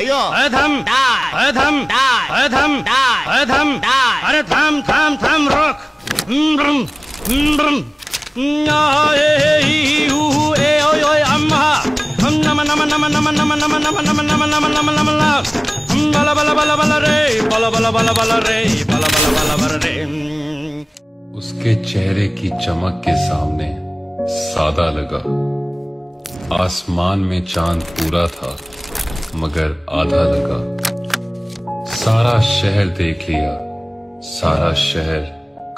अयो थम थम थम थम अरे थम थम थम रोक अम्मा नम नम नम नम नम नम नम नम नम नम नम नम बला बला बला बला रे बला बला बला बला रे बला बला बला बला रे। उसके चेहरे की चमक के सामने सादा लगा। आसमान में चांद पूरा था मगर आधा लगा। सारा शहर देख लिया, सारा शहर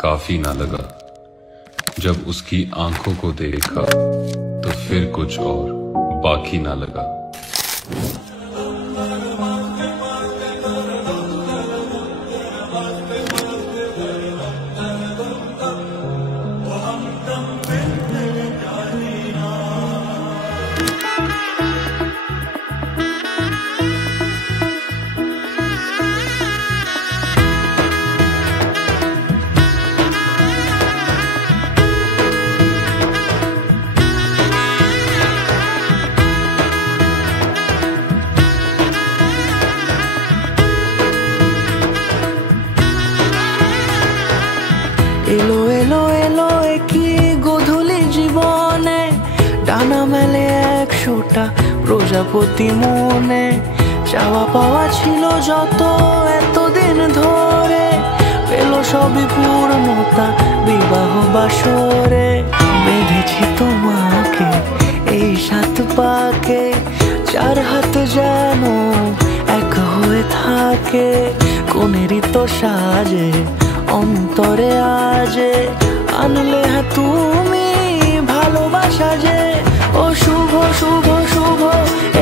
काफी ना लगा। जब उसकी आंखों को देखा तो फिर कुछ और बाकी ना लगा। এলো এলো এলো কি গোধূলি জীবনে ডানা মেলে 100টা প্রজাপতি মনে। চাওয়া পাওয়া ছিল যত এতদিন ধরে পেল সবই পূর্ণতা বিবাহ বাসরে। বেঁধেছি তোমাকে এই 7 পাকে, 4 হাত যেন এক হয়ে থাকে। কোনেরই তো সাজে অন্তরে আজে আনলে হ্যাঁ তুমি ভালোবাসা যে। ও শুভ শুভ শুভ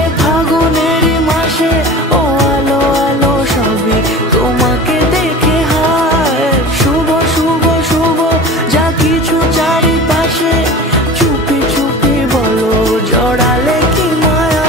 এ ফাগুনেরই মাসে, ও আলো আলো সবই তোমাকে দেখে হায়। শুভ শুভ শুভ যা কিছু চারিপাশে, চুপি চুপি বলো জড়ালে কি মায়া।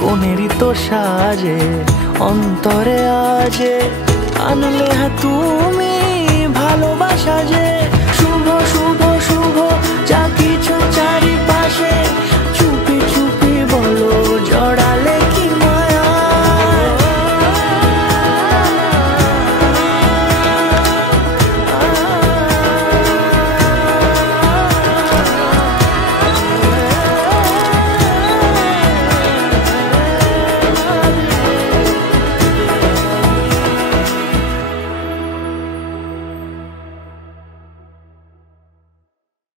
কোনেরই তো সাজে অন্তরে আজে আনলে হ্যাঁ তুমি ভালোবাসা যে। শুভ শুভ